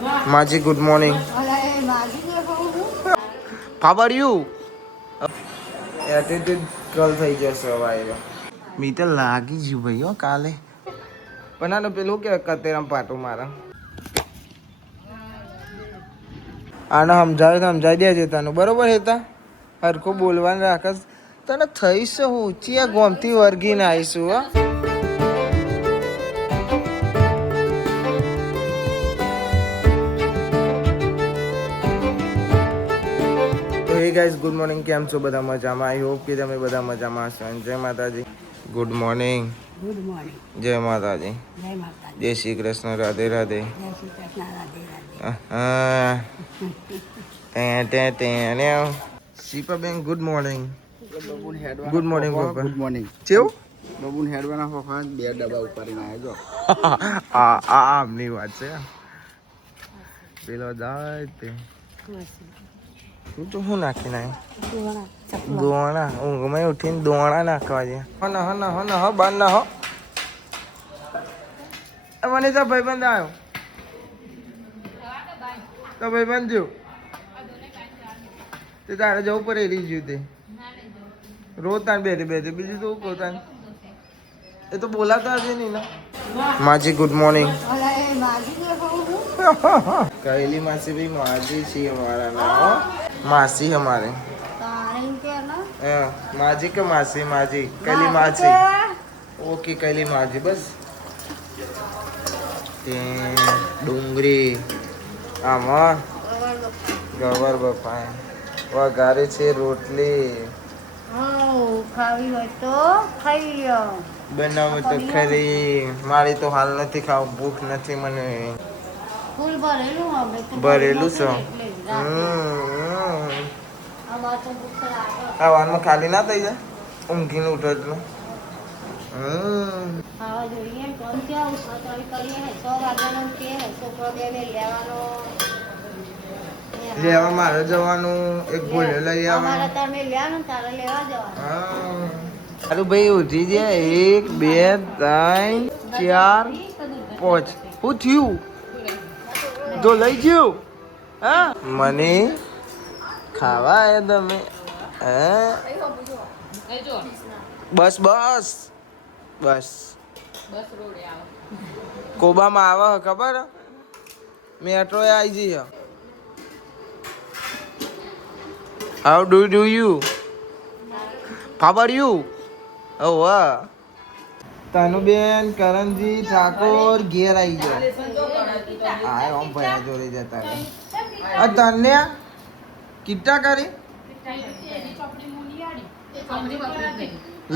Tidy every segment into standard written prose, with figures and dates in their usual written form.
Maji, good morning. How are you? Attitude girl થઈ જશે હવે આવ્યો. મી તો લાગી જ્યું ભાઈ હો કાલે. પણ આનો પેલું કે કતેરામ પાટું મારે. આને સમજાવી દેજે તને બરોબર હેતા હરખું બોલવાનું રાખસ તને થઈશ હું ચિયા ગોમથી વર્ગીને આવીશું હો. હે ગાઈઝ ગુડ મોર્નિંગ, કેમ છો બધા મજામાં? આઈ હોપ કે તમે બધા મજામાં હશો. જય માતાજી, ગુડ મોર્નિંગ. Good morning. જય માતાજી. જય માતાજી. જય શ્રી કૃષ્ણ. રાધે રાધે. જય Shri Krishna. Radhe Radhe. Shipaben good morning. Good morning બાપા. Good morning. કેવું બબુન હેડવાના ફોફા બે ડબ્બા ઉપાડીને આવ્યો આમની વાત છે. પેલો જાય તે તું તો શું નાખી નાય દોણા ઊંઘમાં ઉઠીને દોણા નાખવા છે. હના હના હના હ બાર ના હો મને તો ભાઈબંધ આવ્યો તો ભાઈબંધ જો તે તારે જવું પડે રહી ગયું તે રોજ તાન બે બીજું તો કહું તાન એ તો બોલાતા હશે નહીં ના. માજી ગુડ મોર્નિંગ. કહેલી માસી ભાઈ માજી છી हमारा नाम मासी हमारे माजी का मासी माजी कली मासी ओके कली माजी बस डूंगरी आमा गवर बपाय वगारे છે રોટલી ખાવી હોય તો ખાઈ લ્યો. બનાવો તો ખરી મારી તો હાલ નથી ખાવું ભૂખ નથી મને. ફૂલ ભરેલું હવે તો ભરેલું છે. આ વાનમાં ખાલી ના થઈ જાય ઊંઘીને ઉઠો એટલે. ખાવા જોઈએ કોણ ક્યાં ઉઠાતાળી કરીએ 100 વાગ્યાનો કે છોકરો બે લેવાનો લેવા મારે જવાનું એક ગોળે લઈ અમારે આવવાનું. તાર મેં લેવાનું તારે લેવા જવાનું. સારું ભાઈ ઉઠી જાય 1 2 3 4 5 શું થયું જો લઈ ગયું હા મને ખાવા આવ્યા તમે હા બસ બસ બસ કોબામાં આવે ખબર મેટ્રો આવી જઈએ. હાઉ ડુ યુ ખબર યુ ઓ વાહ તનુબેન કરણજી ઠાકોર ઘેર આવી ગયો. હા ઓમ ભયા જોડે જતા રહે. આ તને કિટ્ટા કરી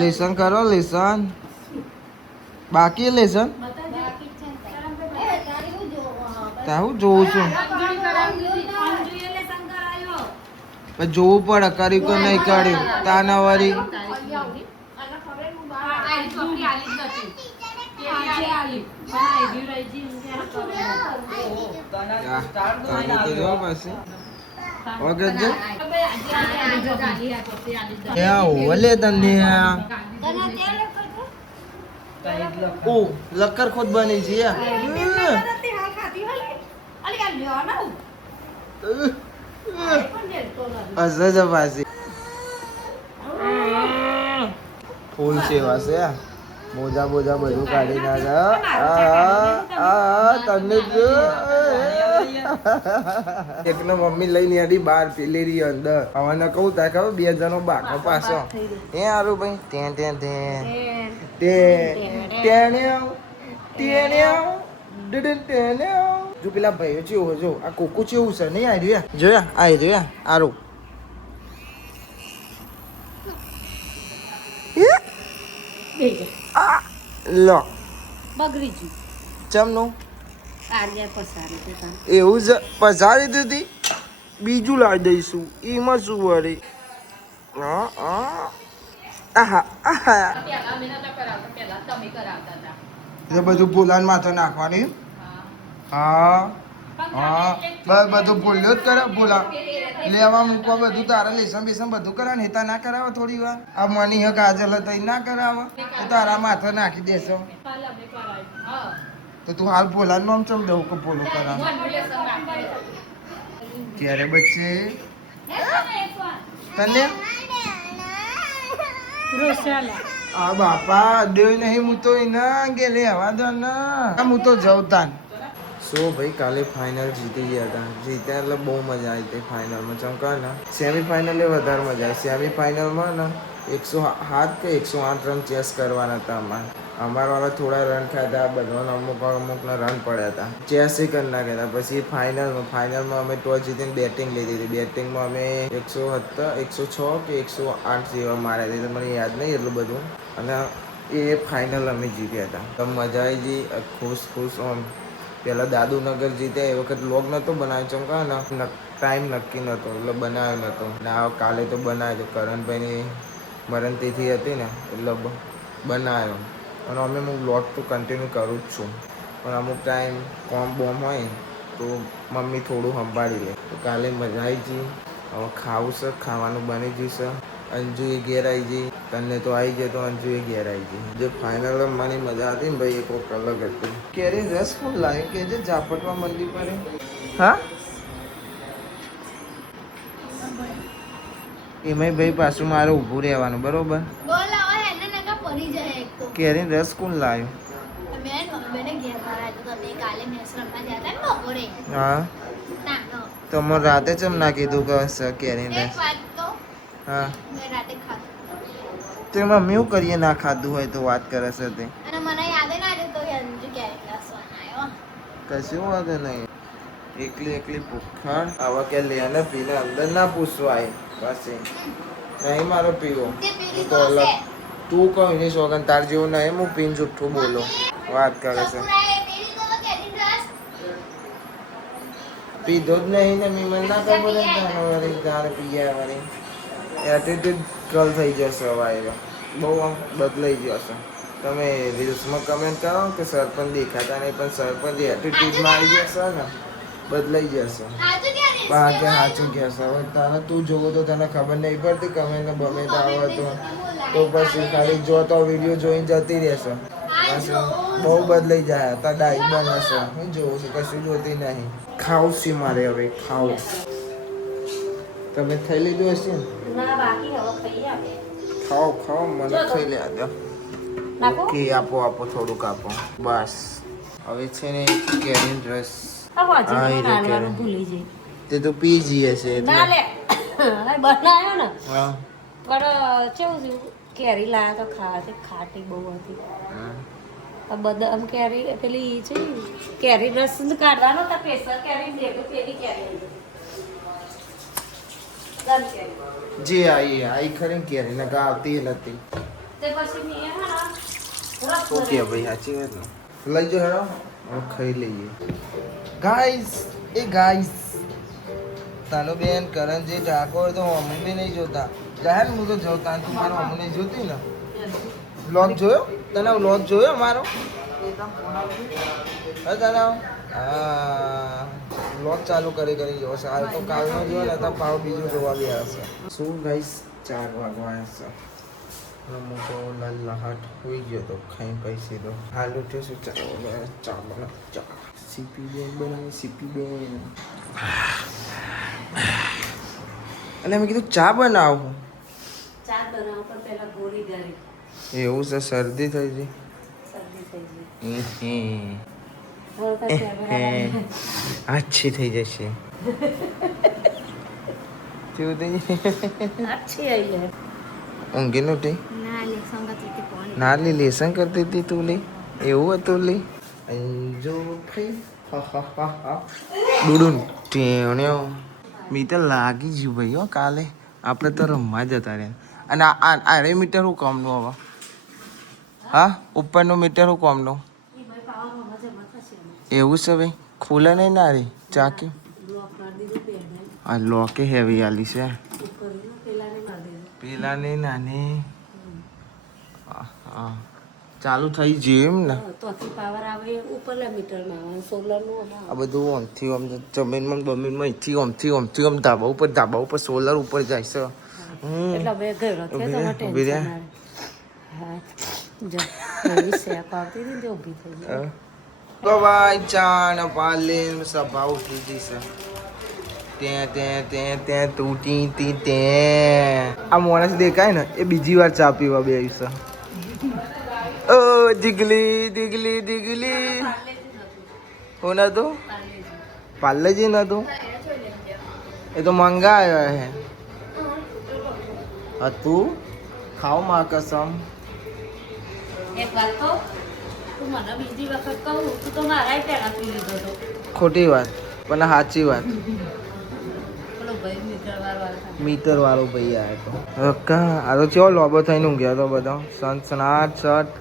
લેસન કરો લેસન બાકી લેસન હું જોઉં છું જોવું પડે કર્યું કે નહીં કર્યું તાના વરી લક્કર ખોદ બની છે ફૂલ સેવા છે મોજા બોજા બધું કાઢી નાખે તમને એકનો મમ્મી લઈને આડી બહાર પેલેરી અંદર હવાને કહું તા ખબર 2 જણો બાકો પાછો હે હારું ભાઈ જો પેલા ભાઈઓ ચેવું જો આ કોકો ચેવું છે નહીં આવી જોયા આવી જોયા હારું લો બગડી ચમનું ગયું એવું જ પસારી દીધી બીજું લાવી દઈશું એમાં શું વળી એ બધું ભૂલાન માથે નાખવાની હા હા બસ બધું ભૂલ્યો જ કરે ભૂલા લેવા મૂકવા બધું તારે લેસન બેસન બધું કરે ને તા ના કરાવે થોડી વાર આ મની હક હાજર હતા ના કરાવે તારા માથે નાખી દેશો તો તું હાલ ભોલાનું નામ ચમ દઉં કે ભોલો કરા ક્યારે બચ્ચે તને આ બાપા દેવ નહીં હું તો એના ગેલે હવા દો ના હું તો જવતાન સો ભાઈ કાલે ફાઇનલ જીતી ગયા હતા જીત્યા એટલે બહુ મજા આવી હતી ફાઇનલમાં ચમકા ને સેમી ફાઇનલ એ વધારે મજા આવી સેમી ફાઇનલમાં ને 107 કે 108 રન ચેસ કરવાના હતા અમારા થોડા રન ખાધા બધાને અમુકના રન પડ્યા હતા ચેસ કરી નાખ્યા હતા પછી ફાઇનલમાં અમે ટોસ જીતીને બેટિંગ લીધી હતી બેટિંગમાં અમે 106 કે 108 જેવા માર્યા હતા મને યાદ નહીં એટલું બધું અને એ ફાઇનલ અમે જીત્યા હતા તો મજા આવી ગઈ ખુશ આમ પહેલાં દાદુનગર જીત્યા એ વખત લોગ નહોતો બનાવ્યો ચમકા ને ટાઈમ નક્કી નહોતો એટલે બનાવ્યો નહોતો ને આ કાલે તો બનાવ્યો કરણભાઈની મરણતિથિ હતી ને એટલે બનાવ્યો અને અમે હું બ્લોગ તો કન્ટિન્યુ કરું જ છું પણ અમુક ટાઈમ કોમ બોમ હોય તો મમ્મી થોડું સંભાળી લે તો કાલે મજા આવી ગઈ હવે ખાવું છે ખાવાનું બની જશે અંજુ એ ઘેર આવી ગઈ તને તો આવી જાય તો અંજુ એ ઘેર આવી ગઈ જે ફાઇનલ રમવાની મજા હતી ને ભાઈ એ કોઈક અલગ હતી ક્યારે રસ ફૂલ લાવ્યો કે જે ઝાપટવા મંડી પડે હા એમાંય ભાઈ પાછું મારે ઊભું રહેવાનું બરોબર કેરી રસ કોણ લાવ્યો હા તો મને રાતે ચમ ના કીધું કે કેરી રસ હા તે મમ્મી શું કરીએ ના ખાધું હોય તો વાત કરે છે તે કશું વાંધો નહીં એકલી ભૂખાણ આવા કે લેને પીને અંદર ના પૂછવાય પછી નહીં મારો પીવો હું તો અલગ તું કહું એની સોગન તાર જેવું નહીં હું પીન જુઠ્ઠું બોલો વાત કરે છે પીધો જ નહીં ને મી મને ના ખબર વળી તારે પીયા વળી એટીટ્યુડ કલ થઈ જશે હવે બહુ આમ બદલાઈ જશે તમે રીલ્સમાં કમેન્ટ કરો કે સરપંચ દેખાતા નહીં પણ સરપંચ એટીટ્યુડમાં આવી જશે ને બદલાઈ જશે હા કે સાચું કહેશે હવે તને તું જોવો તો તને ખબર નહીં પડતી કમેન્ટ બમેન્ટ આવે તો પછી ખાલી જો તો વિડીયો જોઈને જતી રહેશે પછી બહુ બદલાઈ જાય તો ડાઈ બનશે હું જોઉં છું કશું જોતી નહીં ખાવું છે મારે હવે ખાવું તમે ખાઈ લીધું હશે ને ખાઓ મને ખાઈ લે દો ઓકે આપો થોડુંક આપો બસ હવે છે ને કેરીન રસ તે તો પી જઈએ છે બનાવ્યો ને હા પણ કેવું થયું કેરી લાયા તો ખાટી બહુ હતી બદામ કેરી પેલી છે કેરી રસ કાઢવાનો તો પ્રેશર કેરી ભેગું પેલી કેરી જે આઈ ખરી કેરી ને આવતી નથી તે પછી મેં ઓકે ભાઈ સાચી વાત ને લઈ જો હેડો ખાઈ લઈએ ગાઈસ તાનો બેન કરણજી ઠાકોર તો મમ્મી બી નહીં જોતા જાહેર હું તો જોતા તું મારો મમ્મી નહીં જોતી ને વ્લોગ જોયો તને વ્લોગ જોયો મારો હા તને વ્લોગ ચાલુ કરી જોવો છે હાલ તો કાલનો જોયો ને તો પાવ બીજું જોવા ગયા હશે શું ગાઈસ 4 વાગવા હશે હું તો લહાટ હોઈ ગયો તો ખાઈ પૈસી તો હાલ ઉઠ્યો છું ચા સીપી બેન બનાવી સીપી બેન અને મેં કીધું ચા બનાવું પણ પહેલા ગોળી ગળી એવું છે શરદી થઈ ગઈ આછી થઈ જશે કેવું થઈ જાય ઊંઘી નહોતી ના લી લેસન કરતી હતી તું લી એવું હતું લી અંજો ડુડુન ટેણ્યો મી તો લાગી ગયું ભાઈ હો કાલે આપણે તો રમવા જતા રહ્યા અને આરે મીટર હું કોમનું હવે હા ઉપરનું મીટર હું કોમનું એવું છે ભાઈ ખુલે નહીં ના રે ચાકી આ લોકે હેવી આલી છે પેલા ને નાની ચાલુ થઈ ગયું એમ ને આ બધું ઓમથી ઓમ જમીનમાં ઓમથી ઓમ ધાબા ઉપર સોલર ઉપર જાય છે તો ભાઈ ચા ને પાલે સભા ઉઠી જશે. ત્યાં તૂટી તે આ માણસ દેખાય ને એ બીજી વાર ચા પીવા બે છે. ઓ દીગલી હું નતું પાર્લેજી નતું એ તો મંગાયો હે હતું ખાઓ માં કસમ. એક વાત કહું, તું મને બીજી વખત કહું, તું તો મારા પહેલા પી લીધો હતો. ખોટી વાત પણ સાચી વાત. પેલો ભાઈ મીટર મીટર વાળો ભાઈ આવ્યો તો કા આ તો ચેવો લોબો થઈને ઊંઘ્યો તો બધો સનસનાટ શર્ટ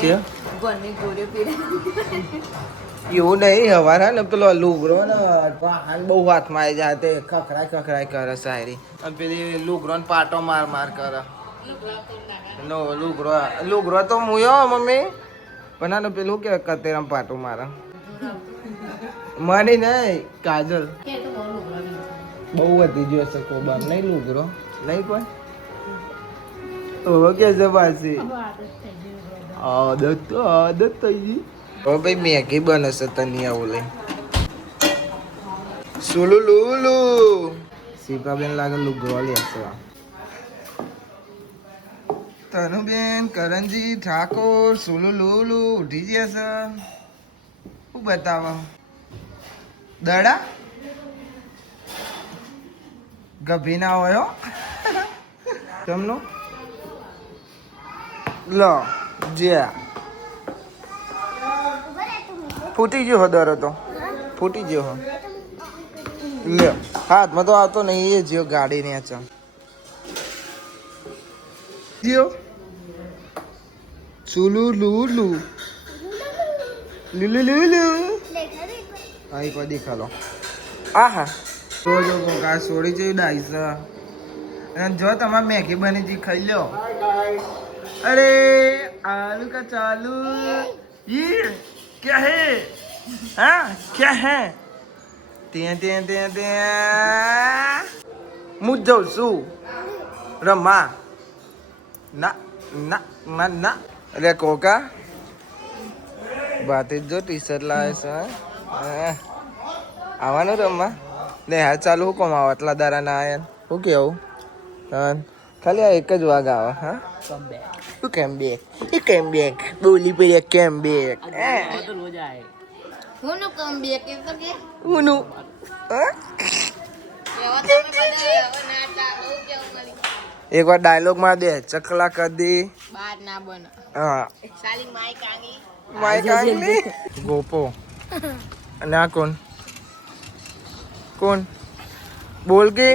છે. એવું નહીં હવાર ને પેલો લુગરો ને વાહન બહુ હાથમાં આવી જાય તે ખખડાય કરે શાયરી અને પેલી લુગરો ને પાટો માર કરે. નો લુગરો તો મુયો મમ્મી પણ આને પેલું કે કતેરામ પાટો મારે મને નહીં કાજલ બહુ વધી ગયો છે કોબામ નહીં લુગરો નહીં કોઈ હવે કે છે પાછી આદત થઈ ગઈ. હવે ભાઈ મેગી બને છે તની આવું લઈ સુલુ લુલુ સીપાબેન લાગે લુગરો લેશે. તનુબેન કરણજી ઠાકોર સુલુ લુલુ ઉઠી જશે. શું બતાવો દડા ગભી ના હોય તમનો લો જ્યા ફૂટી ગયો દરો તો ફૂટી ગયો લે હાથમાં તો આવતો નહીં એ જ્યો ગાડી ને છે જ્યો સુલુ લુલુ લુલુ લુલુ અહીં પર દેખાલો. આહા જો આ સોડી જેવી ડાઈસ અને જો તમારે મેગી બની જી ખાઈ લો. અરે આલू का चालू ये क्या है हाँ क्या है ત્યાં હું જાઉં છું રમા ના અરે કોકા બાતે જો ટી શર્ટ લાવે છે આવવાનું રમવા ને હાલ ચાલુ હું કોમ આવો આટલા દારા ના આયા શું કેવું ખાલી આ એક જ વાગ આવે. હા શું કેમ બેક બોલી પડ્યા કેમ બેક હુંનું એક વાર ડાયલોગ માં દે ચકલા કદી હા માઈક આંગલી ગોપો અને આ કોણ બોલ કે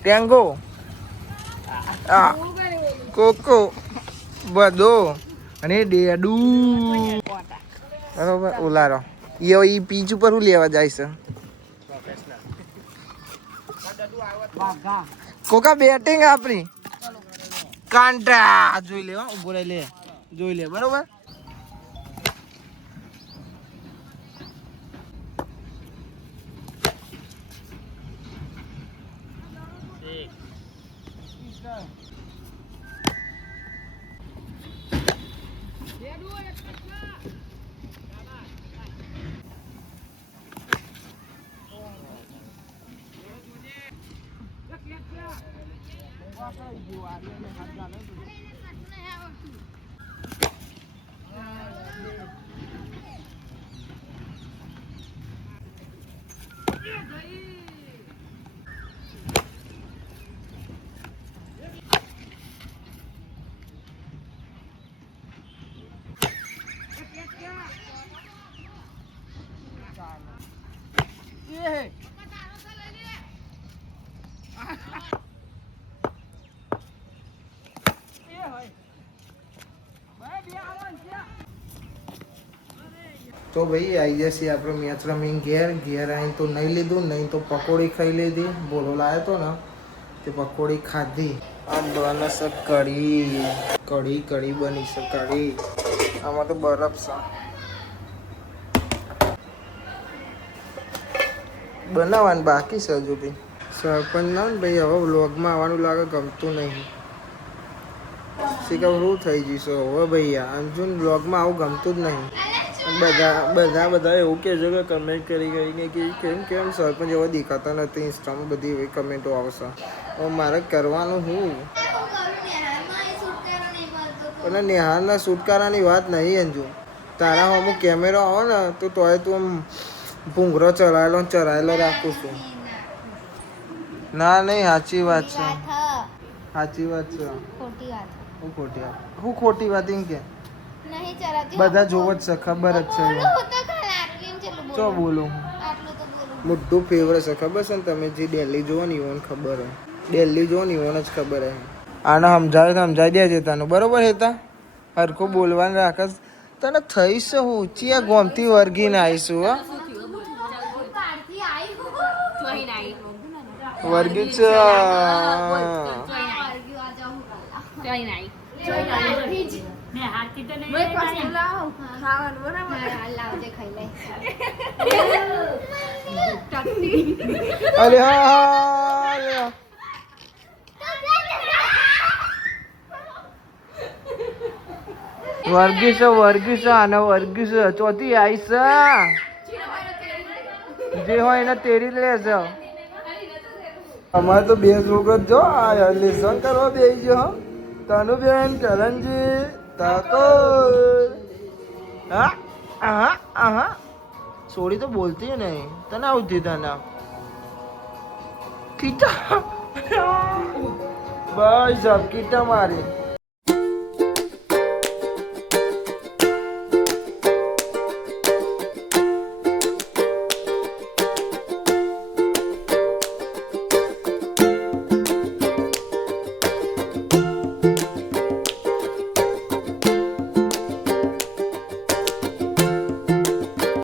ટેંગો આ કોકો બધો અને ડેડુ બરોબર ઉલારો ઈ પીચ ઉપર શું લેવા જાય છે કોકા બેટિંગ આપણી કાંટા જોઈ લે ઉભો રહી લે જોઈ લે બરોબર. તો ભાઈ આવી જશે આપણે મેચ રમીને ઘેર આવીને તો નહીં લીધું નહીં તો પકોડી ખાઈ લીધી. બોલો લાવ્યો તો ને તે પકોડી ખાધી. આ બને છે કઢી બની છે કઢી. આમાં તો બરફ છે બનાવવાનું બાકી છે હજુ બી. સરપંચ ના ને ભાઈ હવે વ્લોગમાં આવવાનું લાગે ગમતું નહીં. શીખર શું થઈ જઈશું હવે ભૈયા અંજુન બ્લોગમાં આવું ગમતું જ નહીં બધા એવું કહેજો કે કમેન્ટ કરી કે કેમ સરપંચ એવા દેખાતા નથી ઇન્સ્ટામાં બધી એવી કમેન્ટો આવશે હવે મારે કરવાનું હું અને નેહાલના છુટકારાની વાત નહીં અંજુ તારા અમુક કેમેરો આવે ને તો તોય તું આમ ભૂંગરો ચરાયેલો રાખું છું ના નહીં સાચી વાત છે સાચી વાત છે હું ખોટી વાત એમ કે બધા જોવો જ છે ખબર જ છે ચો બોલું મોટું ફેવરેટ છે ખબર છે ને તમે જે દિલ્હી જોવો ને ઈવોને ખબર હે દિલ્હી જોવો ને ઈવોને જ ખબર હે આને સમજાવી દેજે તને બરોબર હેતા હરખું બોલવાનું રાખસ તને થઈશ હું ચિયા ગોમતી વર્ગીને આવીશું હા વર્ગી છે અરે હા વર્ગી છે આને વર્ગી છે ચોથી આવીશ જે હોય એને તેરી લેશે અમારે તો બે છોકરો જો આ લેસન કરવા બેસી ગયો તનુબેન કરણજી ઠાકોર હા સોરી તો બોલતી નહીં તને આવતી તને કીટા બસ કીટા મારી